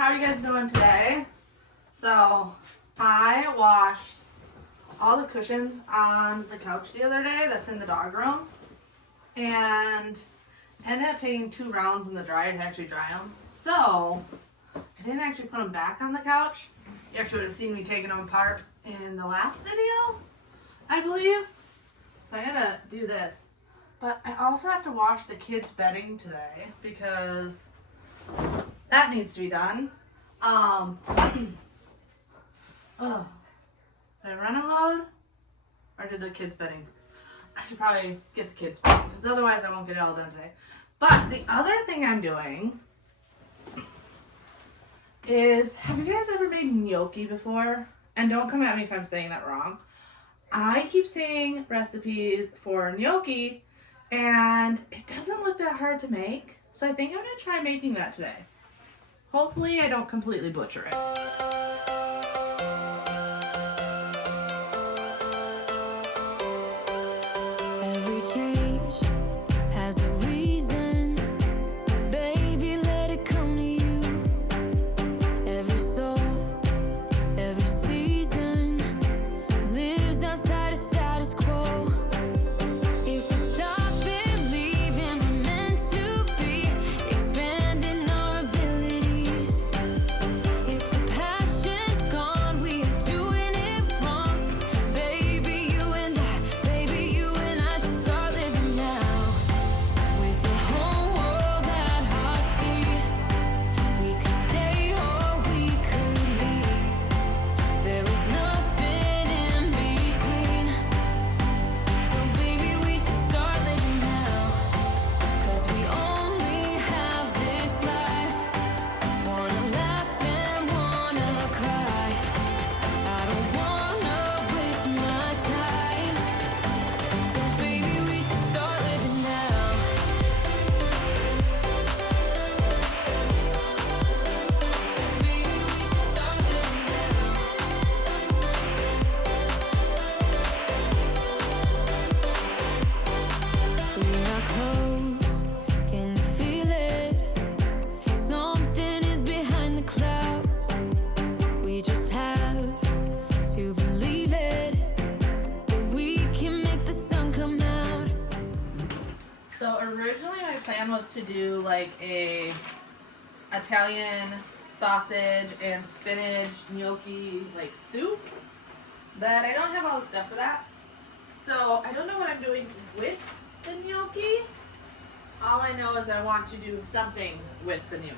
How are you guys doing today? So, I washed all the cushions on the couch the other day that's in the dog room. And ended up taking 2 rounds in the dryer to actually dry them. So, I didn't actually put them back on the couch. You actually would have seen me taking them apart in the last video, I believe. So I had to do this. But I also have to wash the kids' bedding today because that needs to be done. Oh, did I run a load? Or did the kids' bedding? I should probably get the kids' bedding because otherwise I won't get it all done today. But the other thing I'm doing is, have you guys ever made gnocchi before? And don't come at me if I'm saying that wrong. I keep seeing recipes for gnocchi and it doesn't look that hard to make. So I think I'm going to try making that today. Hopefully I don't completely butcher it. Every change has a reason. Baby, let it come to you. Every soul, every season lives outside of status quo. If we stop believing we're meant to be, expanding our abilities. If the passion's gone, we are doing it wrong. Baby, you and I should start living now. With the whole world at our feet, we could stay or we could leave. There is nothing in between. So baby, we should start living now. 'Cause we only have this life. Wanna laugh and wanna cry. I don't wanna waste my time. So baby, we should start living now. Baby, we should start living now. We are close, can you feel it? Something is behind the clouds. We just have to believe it, that we can make the sun come out. So originally my plan was to do like a Italian sausage and spinach gnocchi like soup, but I don't have all the stuff for that. So I don't know what I'm doing with the gnocchi. All I know is I want to do something with the gnocchi.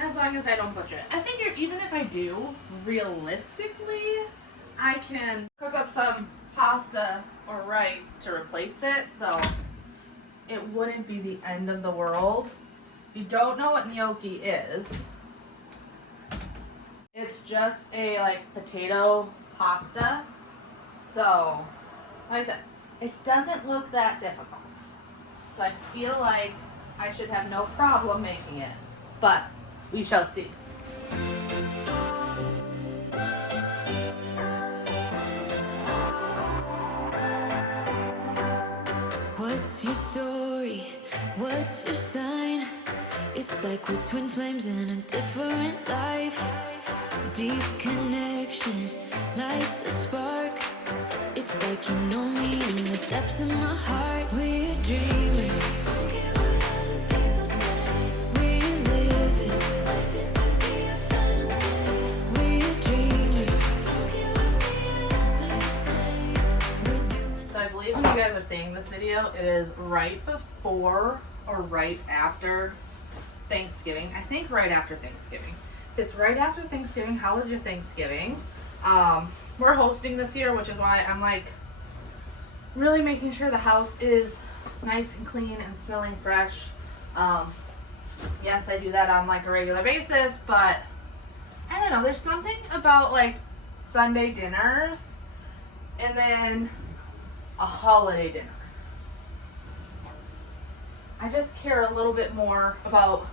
As long as I don't butcher it. I figure even if I do, realistically, I can cook up some pasta or rice to replace it, so it wouldn't be the end of the world. If you don't know what gnocchi is, it's just a like potato pasta. So, like I said, it doesn't look that difficult. So I feel like I should have no problem making it, but we shall see. What's your story? What's your sign? It's like we're twin flames in a different life. Deep connection lights a spark. It's like you know me in the depths of my heart. We're dreamers. Don't care what other people say. We live it like this could be our final day. We're dreamers. Don't care what the others say. We're doing. So I believe when you guys are seeing this video, it is right before or right after Thanksgiving. I think right after Thanksgiving. If it's right after Thanksgiving, how was your Thanksgiving? We're hosting this year, which is why I'm like really making sure the house is nice and clean and smelling fresh. Yes, I do that on like a regular basis, but I don't know, there's something about like Sunday dinners and then a holiday dinner. I just care a little bit more about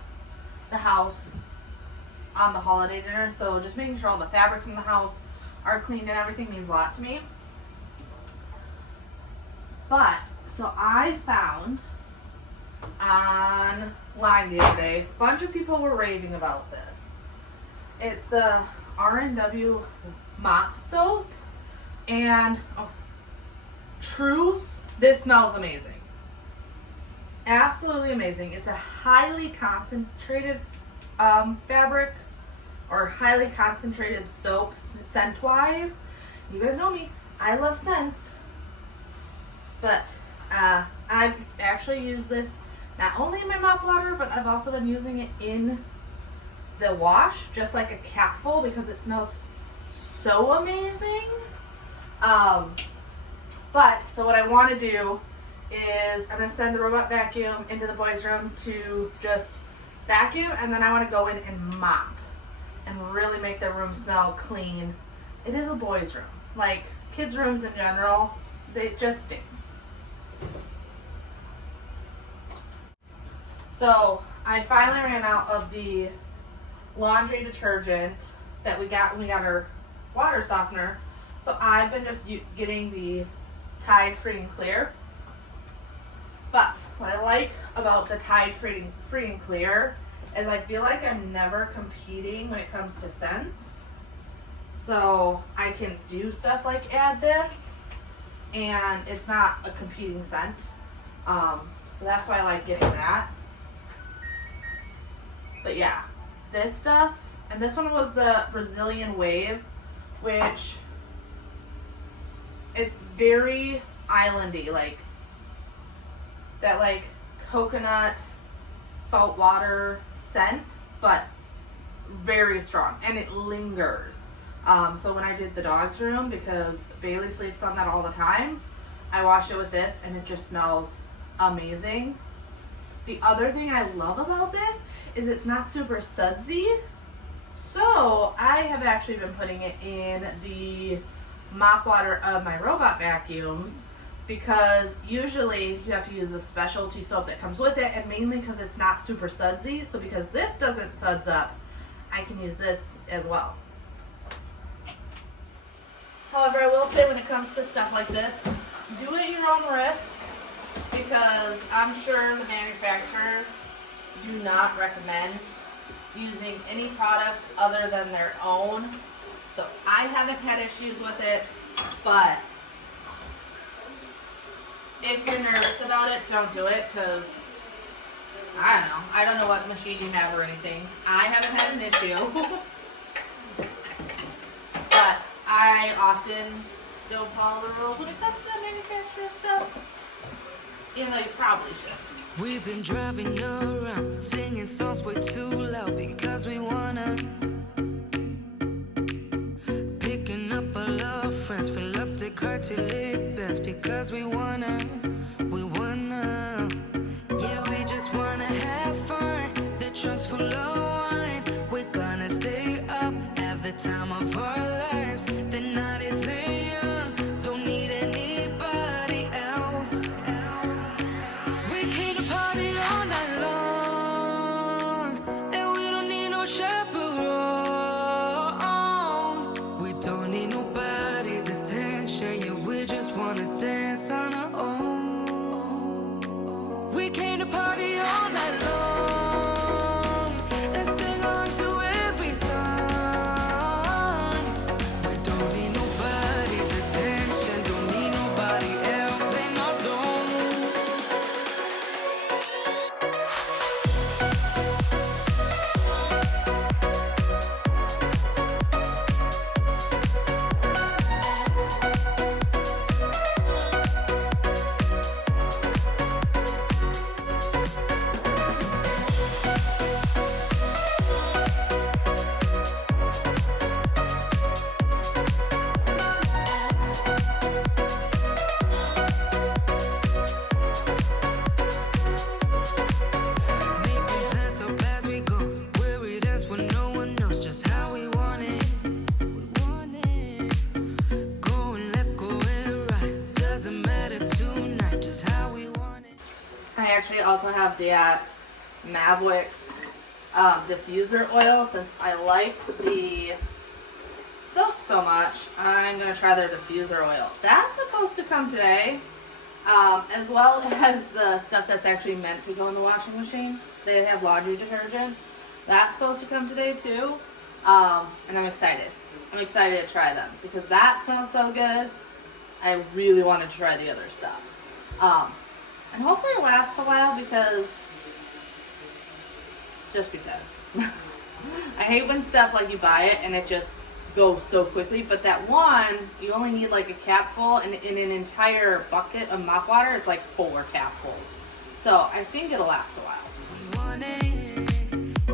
the house on the holiday dinner, so just making sure all the fabrics in the house are cleaned and everything means a lot to me. But, so I found on line the other day. A bunch of people were raving about this. It's the R&W mop soap. And truth, this smells amazing. Absolutely amazing. It's a highly concentrated fabric or highly concentrated soap scent wise. You guys know me, I love scents. But I've actually used this not only in my mop water, but I've also been using it in the wash, just like a capful, because it smells so amazing. So what I want to do is I'm going to send the robot vacuum into the boys' room to just vacuum, and then I want to go in and mop and really make their room smell clean. It is a boys' room. Like, kids' rooms in general, it just stinks. So I finally ran out of the laundry detergent that we got when we got our water softener. So I've been just getting the Tide Free and Clear. But what I like about the Tide Free and Clear is I feel like I'm never competing when it comes to scents. So I can do stuff like add this, and it's not a competing scent. So that's why I like getting that. But yeah, this stuff, and this one was the Brazilian Wave, which it's very islandy, like that, like coconut saltwater scent, but very strong, and it lingers. So when I did the dog's room, because Bailey sleeps on that all the time, I washed it with this, and it just smells amazing. The other thing I love about this is it's not super sudsy. So I have actually been putting it in the mop water of my robot vacuums, because usually you have to use a specialty soap that comes with it, and mainly because it's not super sudsy. So because this doesn't suds up, I can use this as well. However, I will say when it comes to stuff like this, do it at your own risk, because I'm sure the manufacturers do not recommend using any product other than their own. So I haven't had issues with it, but if you're nervous about it, don't do it, because I don't know what machine you have or anything. I haven't had an issue. But I often don't follow the rules when it comes to that manufacturer stuff, even though you probably should. We've been driving around, singing songs way too loud because we wanna. Picking up all our friends, fill up the car till it bends because we wanna. Yeah, we just wanna have fun. The trunk's full of wine. We're gonna stay up, have the time of our lives. The night is young, don't need anybody else. We came to party all night long, and we don't need no chaperone. We don't need nobody's attention, yeah, we just wanna dance on our own. We came to party all night long and sing along to every song. We don't need nobody's attention, don't need nobody else in our zone. Making plans so as we go, worried as when no one knows just how we want it. Going left, going right, doesn't matter tonight, just how we want it. I actually also have the Mavwix diffuser oil. Since I liked the soap so much, I'm going to try their diffuser oil. That's supposed to come today. As well as the stuff that's actually meant to go in the washing machine. They have laundry detergent. That's supposed to come today too. And I'm excited. I'm excited to try them because that smells so good. I really wanted to try the other stuff. And hopefully it lasts a while just because. I hate when stuff like you buy it and it just goes so quickly, but that one, you only need like a capful, and in an entire bucket of mop water, it's like 4 capfuls. So I think it'll last a while. We want it,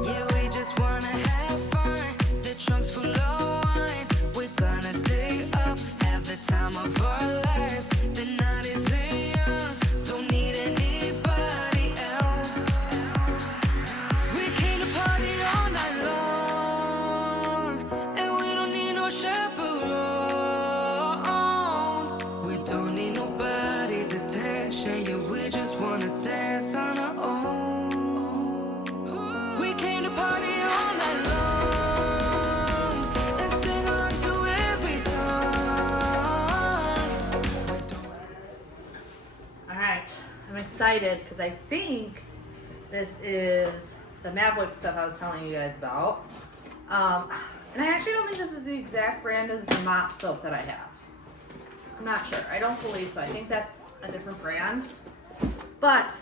yeah, we just wanna have fun. The trunk's full of wine, we're gonna stay up, have the time of our lives. The night is young, don't need anybody else. We came to party all night long, and we don't need no chaperone. We don't need nobody's attention, yeah, we just wanna dance on our own. We came to party all night long and sing along to every song. Alright, I'm excited because I think this is the Maverick stuff I was telling you guys about. And I actually don't think this is the exact brand as the mop soap that I have. I'm not sure. I don't believe so. I think that's a different brand. But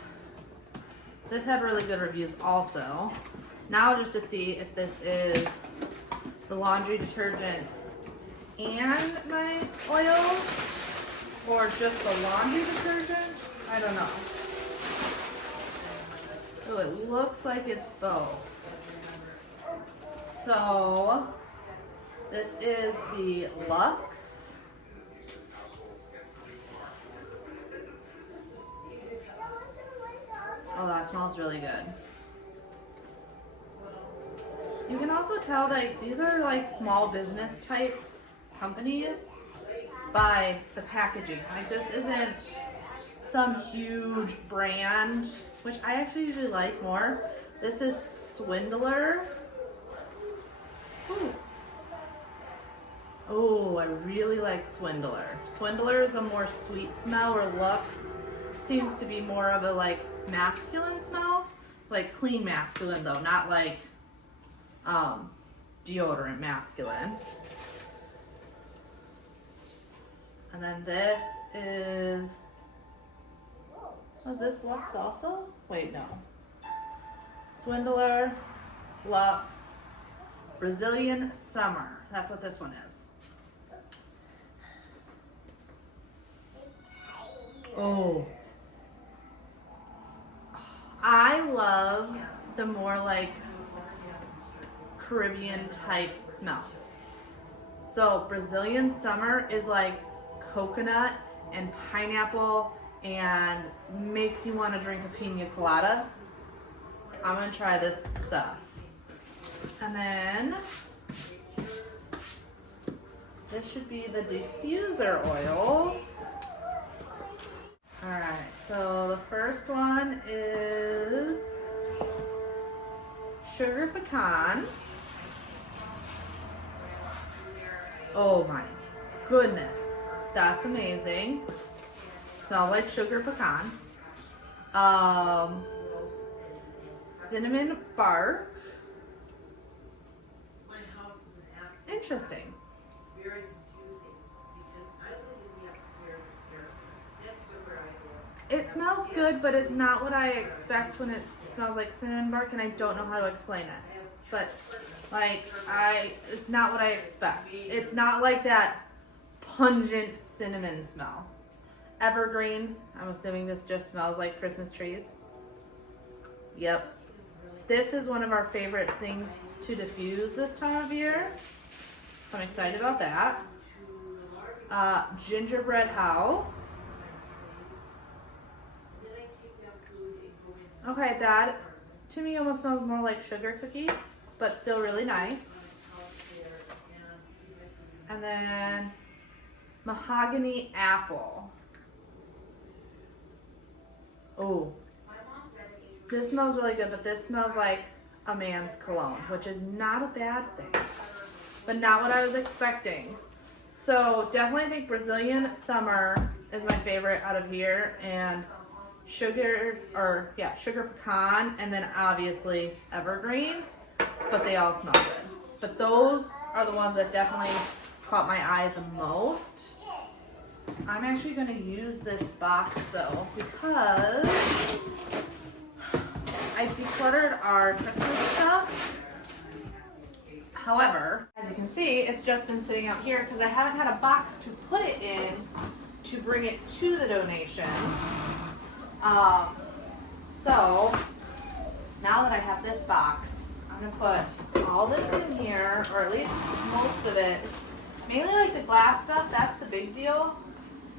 this had really good reviews also. Now just to see if this is the laundry detergent and my oils, or just the laundry detergent. I don't know. Oh, it looks like it's both. So this is the Luxe. Oh, that smells really good. You can also tell that these are like small business type companies by the packaging. Like this isn't some huge brand, which I actually usually like more. This is Swindler. Ooh. Oh, I really like Swindler. Swindler is a more sweet smell, where Luxe seems to be more of a like masculine smell. Like clean masculine though, not like deodorant masculine. And then this is this Luxe also? Wait, no. Swindler, Luxe, Brazilian Summer. That's what this one is. Oh. I love the more like Caribbean type smells. So Brazilian Summer is like coconut and pineapple and makes you want to drink a pina colada. I'm gonna try this stuff. And then this should be the diffuser oils. Alright, so the first one is sugar pecan. Oh my goodness, that's amazing. Smells like sugar pecan. Cinnamon bark. Interesting. It smells good, but it's not what I expect when it smells like cinnamon bark, and I don't know how to explain it. But like it's not what I expect. It's not like that pungent cinnamon smell. Evergreen. I'm assuming this just smells like Christmas trees. Yep. This is one of our favorite things to diffuse this time of year. So I'm excited about that. Gingerbread house. Okay, that to me almost smells more like sugar cookie, but still really nice. And then mahogany apple. Oh, this smells really good, but this smells like a man's cologne, which is not a bad thing, but not what I was expecting. So definitely think Brazilian Summer is my favorite out of here, and sugar pecan, and then obviously evergreen, but they all smell good. But those are the ones that definitely caught my eye the most. I'm actually going to use this box though because I decluttered our Christmas stuff. However, as you can see, it's just been sitting out here because I haven't had a box to put it in to bring it to the donations. So now that I have this box, I'm gonna put all this in here, or at least most of it. Mainly like the glass stuff, that's the big deal,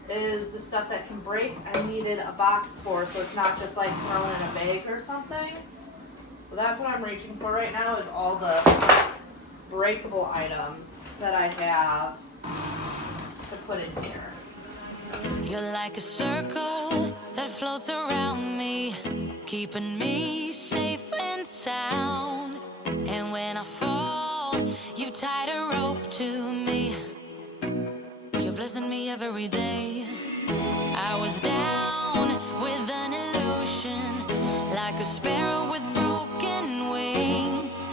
is the stuff that can break. I needed a box for, so it's not just like thrown in a bag or something. So that's what I'm reaching for right now, is all the breakable items that I have to put in here. You're like a circle that floats around me, keeping me safe and sound. And when I fall, you've tied a rope to me. You're blessing me every day. I was down with an illusion, like a sparrow with broken wings.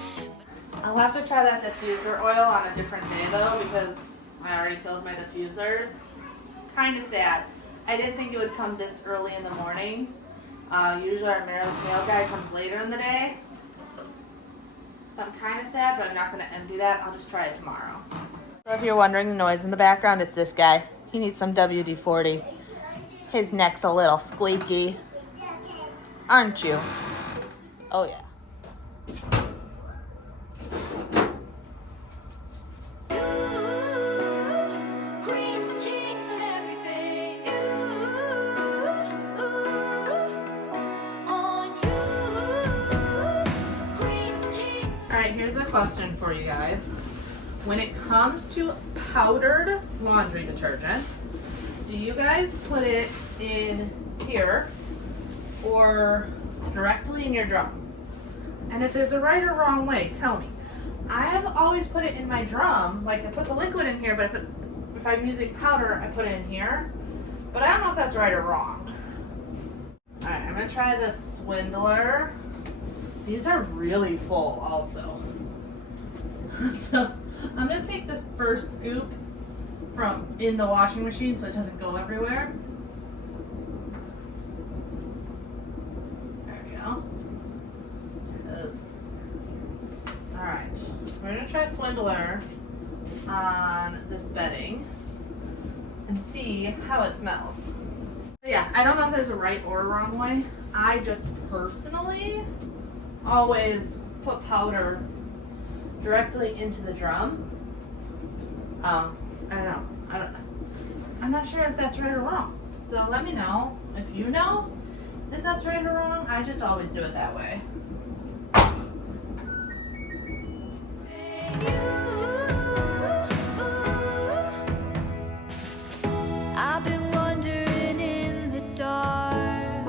I'll have to try that diffuser oil on a different day though, because I already filled my diffusers. Kind of sad. I didn't think it would come this early in the morning. Usually our mail guy comes later in the day. So I'm kind of sad, but I'm not going to empty that. I'll just try it tomorrow. So if you're wondering the noise in the background, it's this guy. He needs some WD-40. His neck's a little squeaky. Aren't you? Oh yeah. Here's a question for you guys. When it comes to powdered laundry detergent, do you guys put it in here or directly in your drum? And if there's a right or wrong way, tell me. I have always put it in my drum. Like I put the liquid in here, but if I'm using powder, I put it in here. But I don't know if that's right or wrong. Alright, I'm going to try the Swindler. These are really full also. So I'm going to take this first scoop from in the washing machine so it doesn't go everywhere. There we go. There it is. Alright, we're going to try Swindler on this bedding and see how it smells. But yeah, I don't know if there's a right or a wrong way. I just personally always put powder directly into the drum. I don't know. I'm not sure if that's right or wrong. So let me know if you know if that's right or wrong. I just always do it that way. I've been wandering in the dark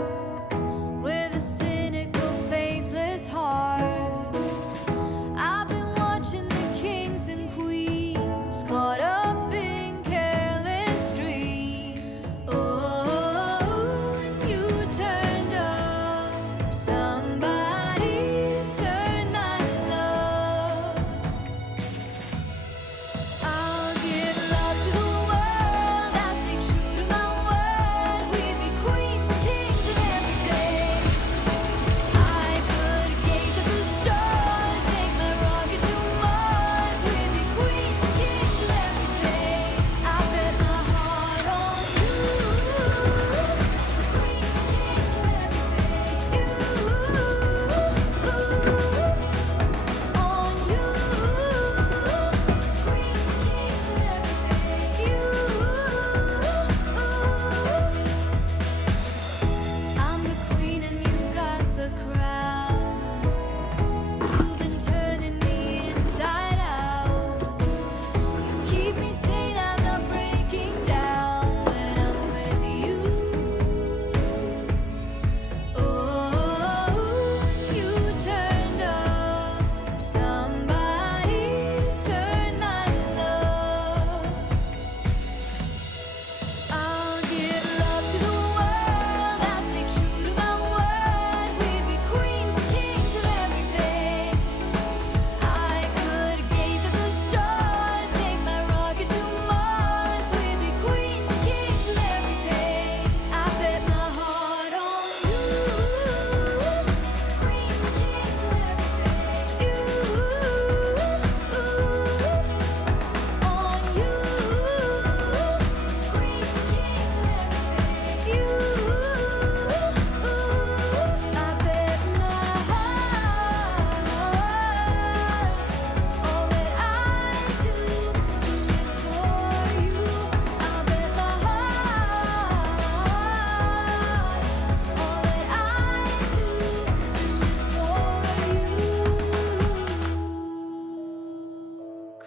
with a cynical, faithless heart. I've been watching the kings and queens caught up in careless dreams. Oh, and you turned up somebody.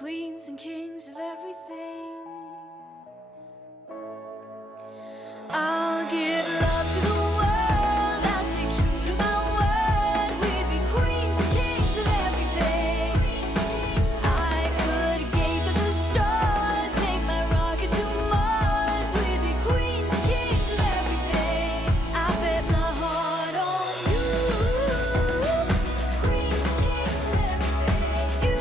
queens and kings of everything. I'll give love to the world, I'll stay true to my word. We'd be queens and kings of everything. I could gaze at the stars, take my rocket to Mars. We'd be queens and kings of everything. I bet my heart on you. Queens and kings of everything. You,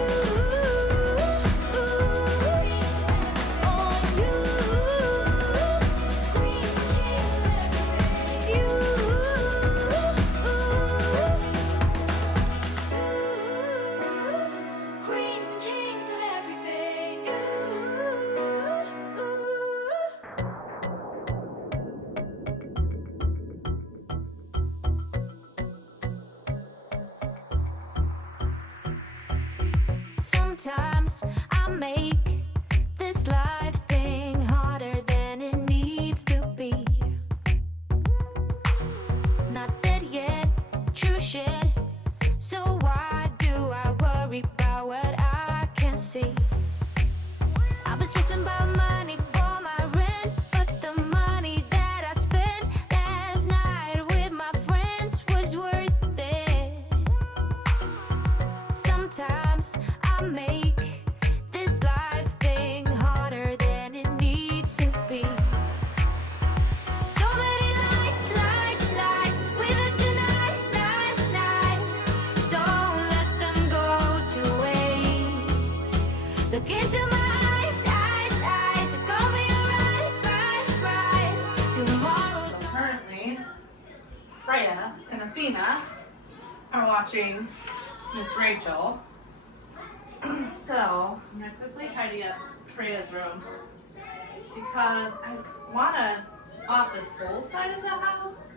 on you. Queens and kings of everything. You, queens and kings of everything. Sometimes I make this life thing harder than it needs to be. Not dead yet, true shit. So why do I worry about what I can't see? I was stressing about money for my rent, but the money that I spent last night with my friends was worth it. Sometimes I make this life thing harder than it needs to be. So many lights, lights, lights with us tonight, night, night. Don't let them go to waste. Look into my eyes, eyes, eyes. It's gonna be alright, right, right. Tomorrow's So currently, Freya and Athena are watching Miss Rachel. So I'm gonna quickly tidy up Freya's room because I wanna off this whole side of the house.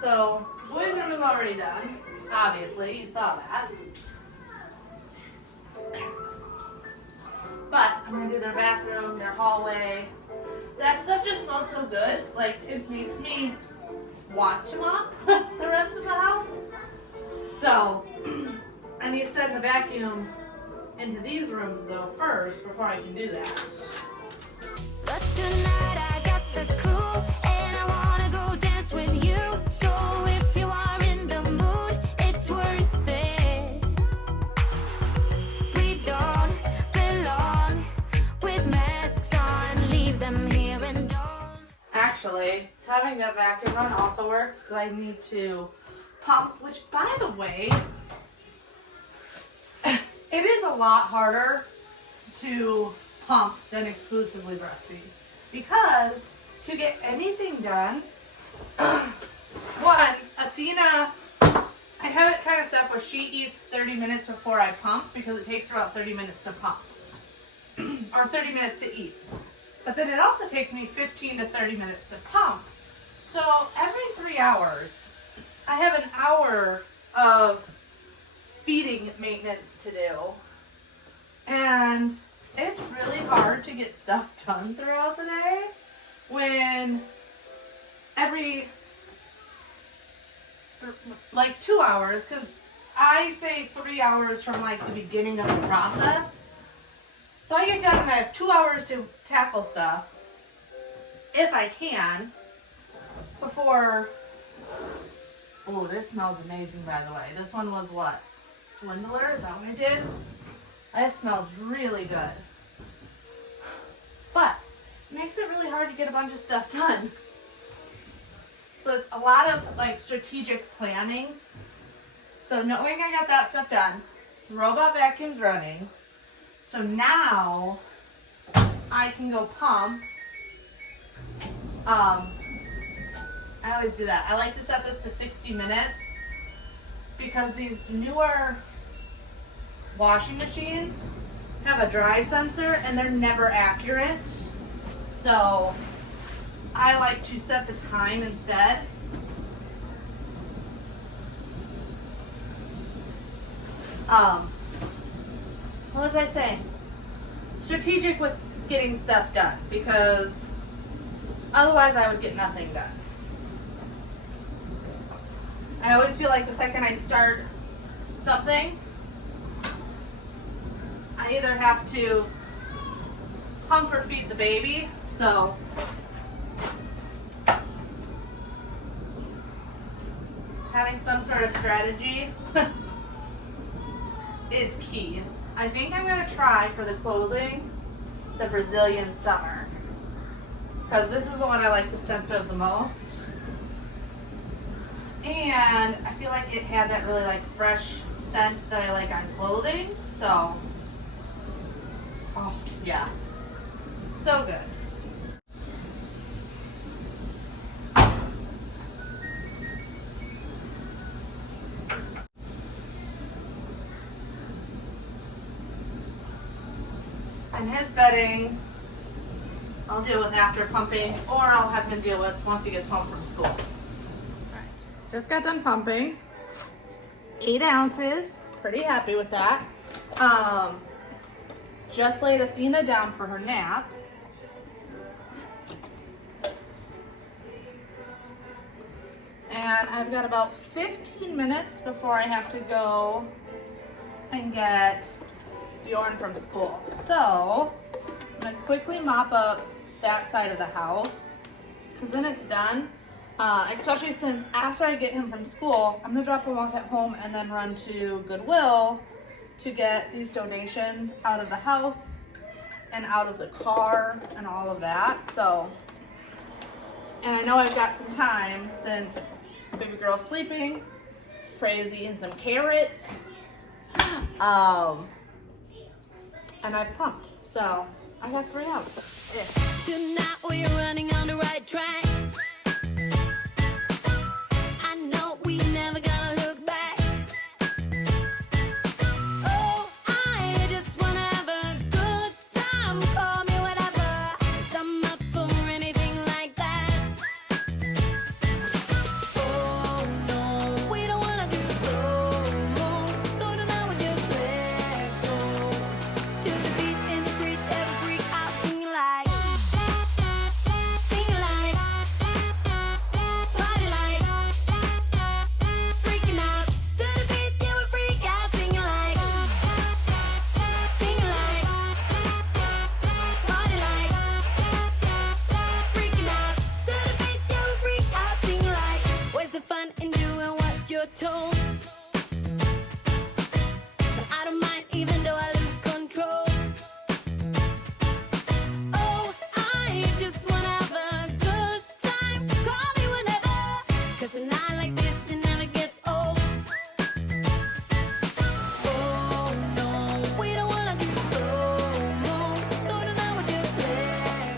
So boys' room is already done. Obviously, you saw that. But I'm gonna do their bathroom, their hallway. That stuff just smells so good. Like it makes me want to mop the rest of the house. So I need to send a vacuum into these rooms though first before I can do that. But tonight I got the cool, and I wanna go dance with you. So if you are in the mood, it's worth it. We don't belong with masks on. Leave them here and don't. Actually, having that vacuum run also works because I need to pump, which by the way, it is a lot harder to pump than exclusively breastfeed because to get anything done, one, Athena, I have it kind of set where she eats 30 minutes before I pump because it takes her about 30 minutes to pump or 30 minutes to eat. But then it also takes me 15 to 30 minutes to pump. So every 3 hours, I have an hour of feeding maintenance to do. And it's really hard to get stuff done throughout the day when every, like 2 hours, because I say 3 hours from like the beginning of the process. So I get done and I have 2 hours to tackle stuff, if I can, before, oh, this smells amazing by the way. This one was what? Swindler, is that what I did? This smells really good. But it makes it really hard to get a bunch of stuff done. So it's a lot of like strategic planning. So knowing I got that stuff done, the robot vacuum's running. So now I can go pump. I always do that. I like to set this to 60 minutes because these newer washing machines have a dry sensor and they're never accurate. So I like to set the time instead. What was I saying? Strategic with getting stuff done because otherwise I would get nothing done. I always feel like the second I start something, I I either have to pump or feed the baby, so having some sort of strategy is key. I think I'm going to try for the clothing the Brazilian Summer, because this is the one I like the scent of the most, and I feel like it had that really like fresh scent that I like on clothing. So oh yeah, so good. And his bedding, I'll deal with after pumping, or I'll have him deal with once he gets home from school. All right, just got done pumping. 8 ounces, pretty happy with that. Just laid Athena down for her nap. And I've got about 15 minutes before I have to go and get Bjorn from school. So I'm gonna quickly mop up that side of the house, because then it's done. Especially since after I get him from school, I'm gonna drop him off at home and then run to Goodwill to get these donations out of the house and out of the car and all of that. So, and I know I've got some time since baby girl's sleeping. Freya's eating some carrots. And I've pumped, so I got 3 hours. Yeah. Tonight we're running on the right track. I know we never gonna look back. Oh, I just wanna have a good time. Call me whatever, 'cause I'm up for anything like that. Oh no, we don't wanna do slow-mo, so tonight we just let go. To the beat in the streets, every freak out singing like, party like, freaking out. To the beat, yeah, we freak out singing like, party like, freaking out. To the beat, yeah, we freak out singing like. Where's the fun in doing what you're told? But I don't mind even though I lose control. Oh, I just wanna have a good time, so call me whenever, 'cause a night like this, it never gets old. Oh no, we don't wanna do slow-mo, so tonight we just let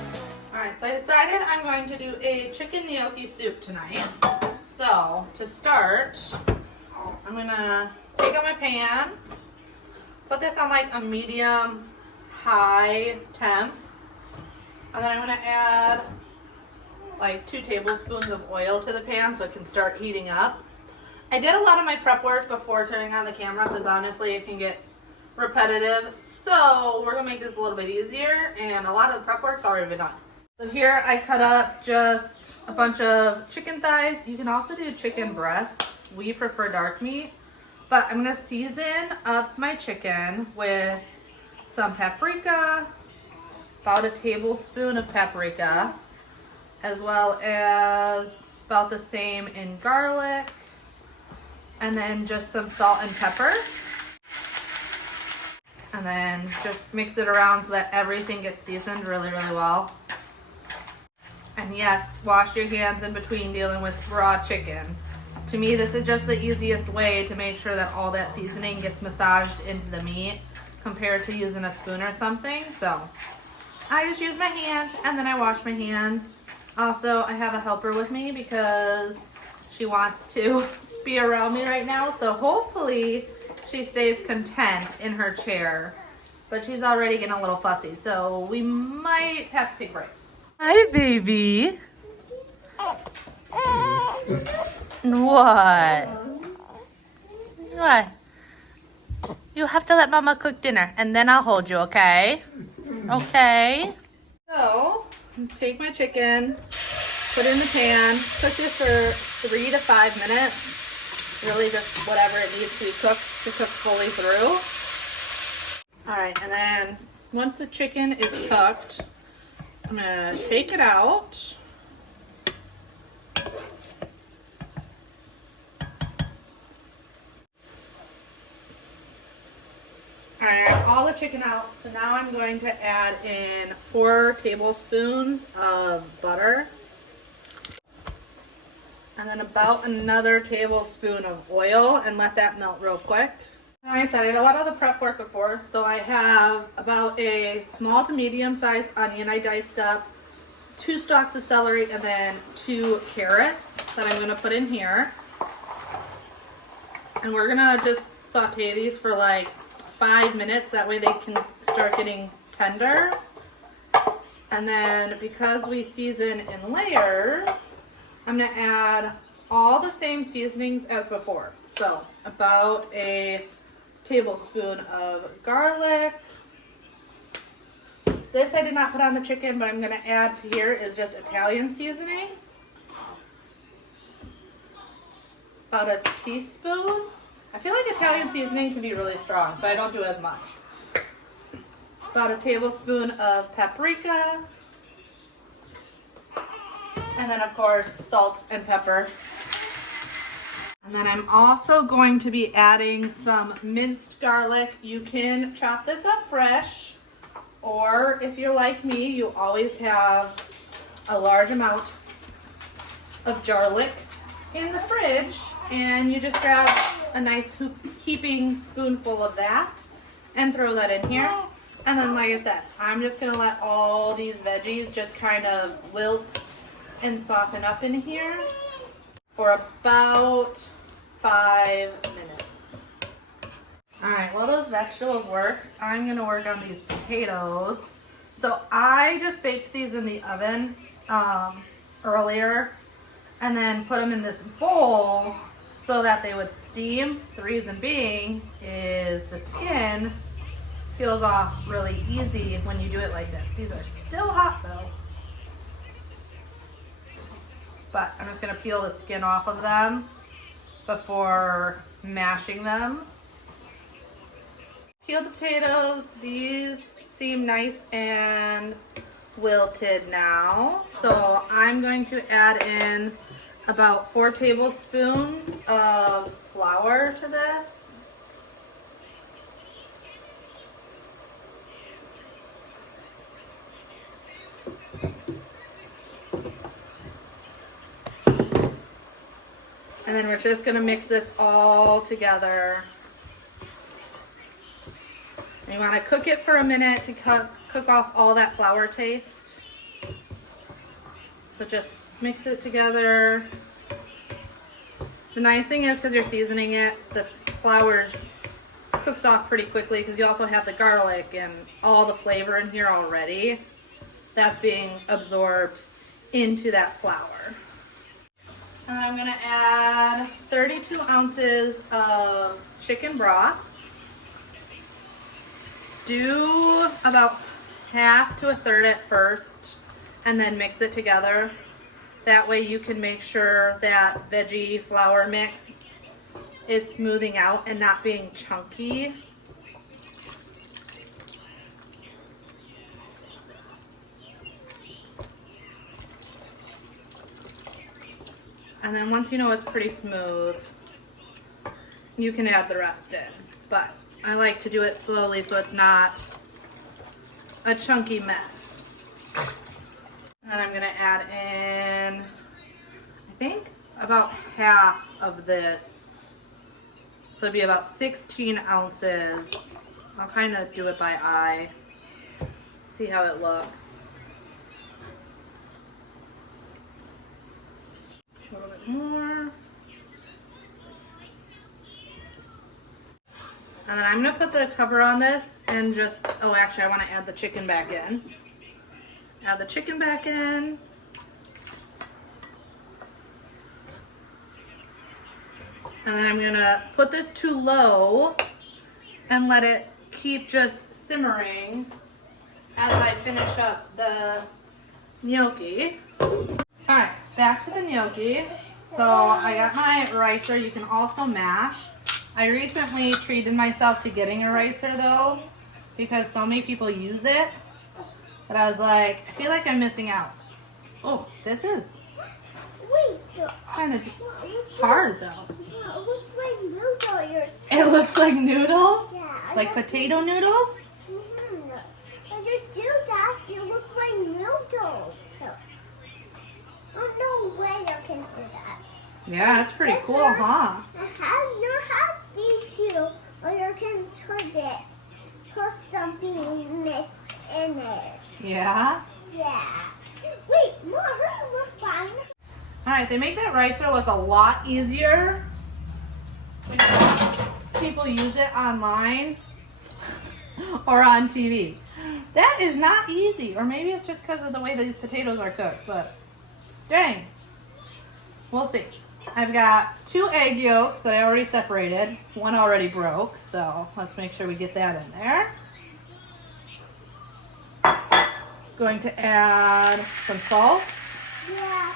go. Alright, so I decided I'm going to do a chicken gnocchi soup tonight. So, to start, I'm gonna take out my pan, put this on like a medium high temp, and then I'm gonna add like 2 tablespoons of oil to the pan so it can start heating up. I did a lot of my prep work before turning on the camera, because honestly it can get repetitive, so we're gonna make this a little bit easier, and a lot of the prep work's already been done. So here I cut up just a bunch of chicken thighs. You can also do chicken breasts. We prefer dark meat. But I'm gonna season up my chicken with some paprika, about a tablespoon of paprika, as well as about the same in garlic, and then just some salt and pepper. And then just mix it around so that everything gets seasoned really, really well. And yes, wash your hands in between dealing with raw chicken. To me, this is just the easiest way to make sure that all that seasoning gets massaged into the meat compared to using a spoon or something. So I just use my hands and then I wash my hands. Also, I have a helper with me because she wants to be around me right now. So hopefully she stays content in her chair. But she's already getting a little fussy, so we might have to take a break. Hi, baby. What? What? You have to let Mama cook dinner, and then I'll hold you, okay? Okay. So, take my chicken, put it in the pan, cook this for 3 to 5 minutes. Really just whatever it needs to be cooked to cook fully through. All right, and then once the chicken is cooked, I'm gonna take it out. All right, I have all the chicken out, so now I'm going to add in 4 tablespoons of butter. And then about another tablespoon of oil, and let that melt real quick. Like I said, I did a lot of the prep work before, so I have about a small to medium sized onion I diced up, 2 stalks of celery, and then 2 carrots that I'm going to put in here. And we're going to just saute these for like 5 minutes, that way they can start getting tender. And then because we season in layers, I'm going to add all the same seasonings as before. So about a tablespoon of garlic. This I did not put on the chicken, but I'm going to add to here is just Italian seasoning. About a teaspoon. I feel like Italian seasoning can be really strong, so I don't do as much. About a tablespoon of paprika. And then, of course, salt and pepper. And then I'm also going to be adding some minced garlic. You can chop this up fresh, or if you're like me, you always have a large amount of garlic in the fridge, and you just grab a nice heaping spoonful of that and throw that in here. And then, like I said, I'm just going to let all these veggies just kind of wilt and soften up in here for about 5 minutes. All right, while those vegetables work, I'm going to work on these potatoes. So I just baked these in the oven earlier and then put them in this bowl so that they would steam. The reason being is the skin peels off really easy when you do it like this. These are still hot though. But I'm just going to peel the skin off of them before mashing them. Peel the potatoes. These seem nice and wilted now. So I'm going to add in about 4 tablespoons of flour to this. And then we're just going to mix this all together. And you want to cook it for a minute to cook off all that flour taste. So just mix it together. The nice thing is, because you're seasoning it, the flour cooks off pretty quickly because you also have the garlic and all the flavor in here already. That's being absorbed into that flour. And I'm going to add 32 ounces of chicken broth. Do about half to a third at first and then mix it together. That way you can make sure that veggie flour mix is smoothing out and not being chunky. And then once you know it's pretty smooth, you can add the rest in. But I like to do it slowly so it's not a chunky mess. And then I'm going to add in, I think, about half of this. So it'd be about 16 ounces. I'll kind of do it by eye. See how it looks. A little bit more. And then I'm going to put the cover on this and just, oh actually I want to add the chicken back in. Add the chicken back in. And then I'm going to put this to low and let it keep just simmering as I finish up the gnocchi. Alright, back to the gnocchi. So I got my ricer. You can also mash. I recently treated myself to getting a ricer though, because so many people use it that I was like, I feel like I'm missing out. Oh, this is kind of hard though. It looks like noodles. It looks like noodles? Yeah. Like potato noodles? Mm-hmm. When you do that, you look like noodles. So, oh, no way you can do that. Yeah, that's pretty cool, huh? You have to too, or you can put something mixed in it. Yeah? Yeah. Wait, more, we're fine. Alright, they make that ricer look a lot easier when people use it online or on TV. That is not easy. Or maybe it's just because of the way these potatoes are cooked, but dang. We'll see. I've got 2 egg yolks that I already separated. One already broke, so let's make sure we get that in there. Going to add some salt. Yeah.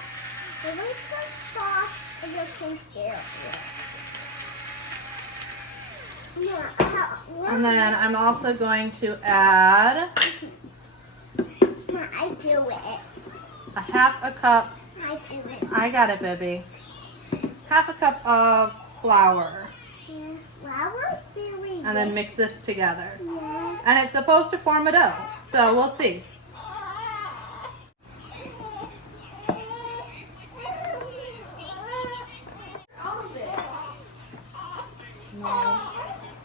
It looks like sauce and you can do. Yeah. And then I'm also going to add I do it. a half a cup. I do it. I got it, baby. Half a cup of flour. Yeah, flour? Very And then mix this together. Yeah. And it's supposed to form a dough. So we'll see. No,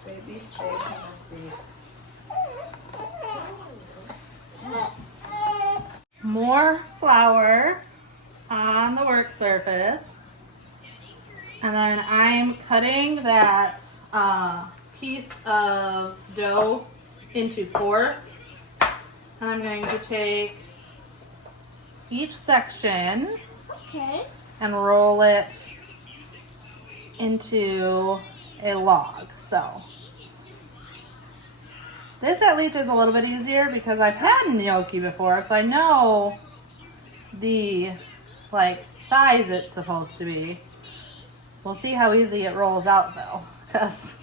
baby, stay in the seat. More flour on the work surface. And then I'm cutting that piece of dough into fourths. And I'm going to take each section Okay. and roll it into a log. So this at least is a little bit easier because I've had gnocchi before, so I know the size it's supposed to be. We'll see how easy it rolls out though, because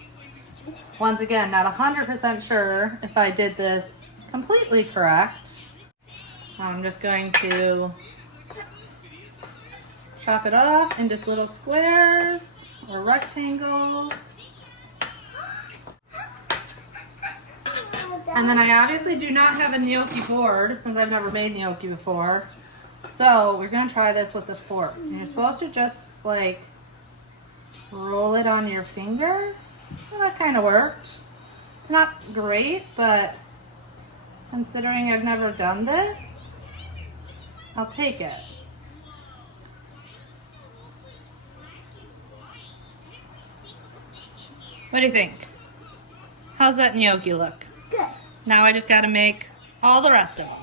once again, not 100% sure if I did this completely correct. I'm just going to chop it off into little squares or rectangles. And then I obviously do not have a gnocchi board since I've never made gnocchi before. So we're going to try this with the fork. And you're supposed to just roll it on your finger. Well, that kind of worked. It's not great, but considering I've never done this, I'll take it. What do you think? How's that gnocchi look? Good. Now I just got to make all the rest of them.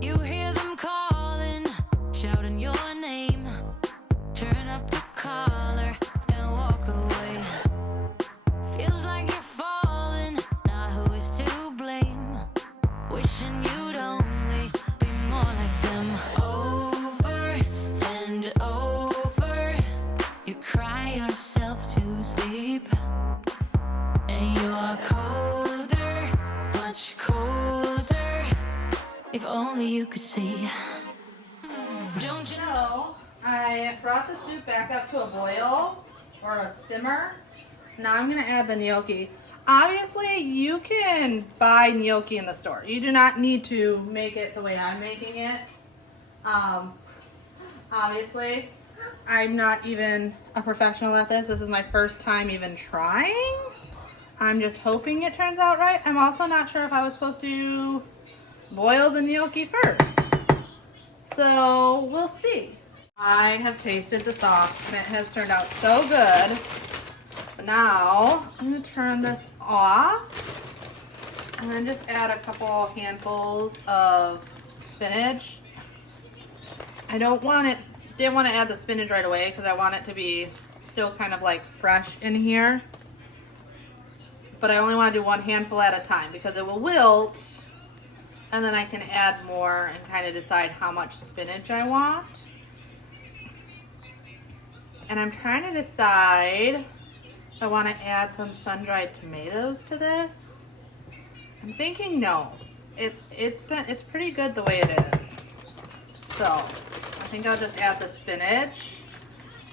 You hear them calling, shouting your name. Turn up the collar and walk away. Feels like you're falling, now who is to blame? Wishing you'd only be more like them. Over and over, you cry yourself to sleep. And you're colder, much colder. If only you could see. Don't you know? So I brought the soup back up to a boil or a simmer. Now I'm going to add the gnocchi. Obviously, you can buy gnocchi in the store. You do not need to make it the way I'm making it. Obviously, I'm not even a professional at this. This is my first time even trying. I'm just hoping it turns out right. I'm also not sure if I was supposed to boil the gnocchi first. So we'll see. I have tasted the sauce and it has turned out so good. But now I'm going to turn this off and then just add a couple handfuls of spinach. I didn't want to add the spinach right away because I want it to be still kind of fresh in here. But I only want to do one handful at a time because it will wilt. And then I can add more and kind of decide how much spinach I want. And I'm trying to decide if I want to add some sun-dried tomatoes to this. I'm thinking no. It's pretty good the way it is. So I think I'll just add the spinach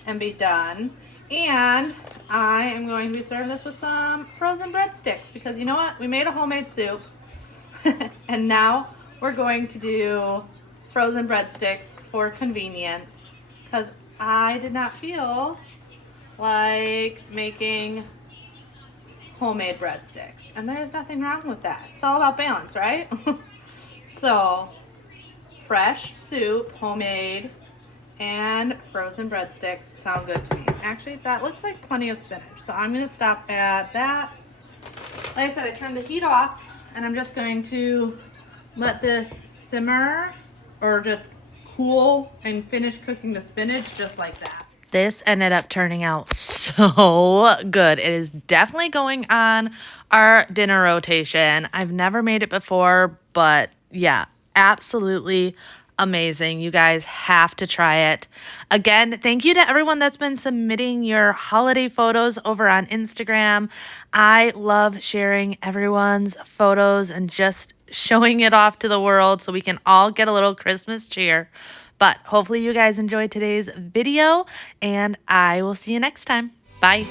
and be done. And I am going to be serving this with some frozen breadsticks because you know what? We made a homemade soup and now we're going to do frozen breadsticks for convenience because I did not feel like making homemade breadsticks. And there's nothing wrong with that. It's all about balance, right? So fresh soup, homemade, and frozen breadsticks sound good to me. Actually, that looks like plenty of spinach. So I'm going to stop at that. Like I said, I turned the heat off and I'm just going to let this simmer or just cool and finish cooking the spinach just like that. This ended up turning out so good. It is definitely going on our dinner rotation. I've never made it before, but yeah, absolutely amazing. You guys have to try it. Again, thank you to everyone that's been submitting your holiday photos over on Instagram. I love sharing everyone's photos and just showing it off to the world so we can all get a little Christmas cheer. But hopefully you guys enjoyed today's video and I will see you next time. Bye.